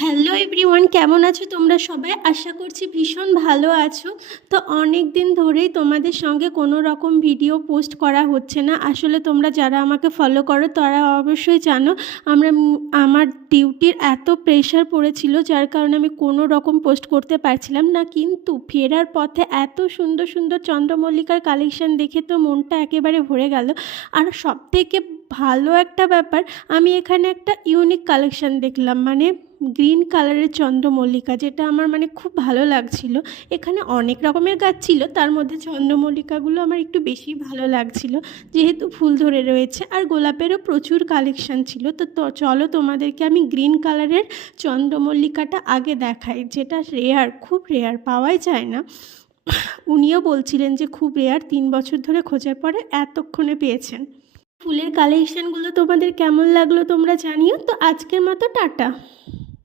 Hello everyone, কেমন আছো তোমরা সবাই? আশা করছি ভীষণ ভালো আছো। তো অনেক দিন ধরেই তোমাদের সঙ্গে কোনো রকম ভিডিও পোস্ট করা হচ্ছে না। আসলে তোমরা যারা আমাকে ফলো করো তারা অবশ্যই জানো আমার ডিউটির এত প্রেশার পড়েছিল, যার কারণে আমি কোনো রকম পোস্ট করতে পারছিলাম না। কিন্তু ফেরার পথে এত সুন্দর সুন্দর চন্দ্রমল্লিকার কালেকশান দেখে তো মনটা একেবারে ভরে গেল। আর সবথেকে ভালো একটা ব্যাপার, আমি এখানে একটা ইউনিক কালেকশান দেখলাম, মানে গ্রিন কালারের চন্দ্রমল্লিকা, যেটা আমার খুব ভালো লাগছিল। এখানে অনেক রকমের গাছ ছিল, তার মধ্যে চন্দ্রমল্লিকাগুলো আমার একটু বেশি ভালো লাগছিল, যেহেতু ফুল ধরে রয়েছে। আর গোলাপেরও প্রচুর কালেকশান ছিল। তো চলো তোমাদেরকে আমি গ্রিন কালারের চন্দ্রমল্লিকাটা আগে দেখাই, যেটা রেয়ার, খুব রেয়ার, পাওয়াই যায় না। উনিও বলছিলেন যে খুব রেয়ার, 3 বছর ধরে খোঁজার পরে এতক্ষণে পেয়েছেন। ফুলের কালেকশানগুলো তোমাদের কেমন লাগলো তোমরা জানিও। তো আজকের মতো টাটা।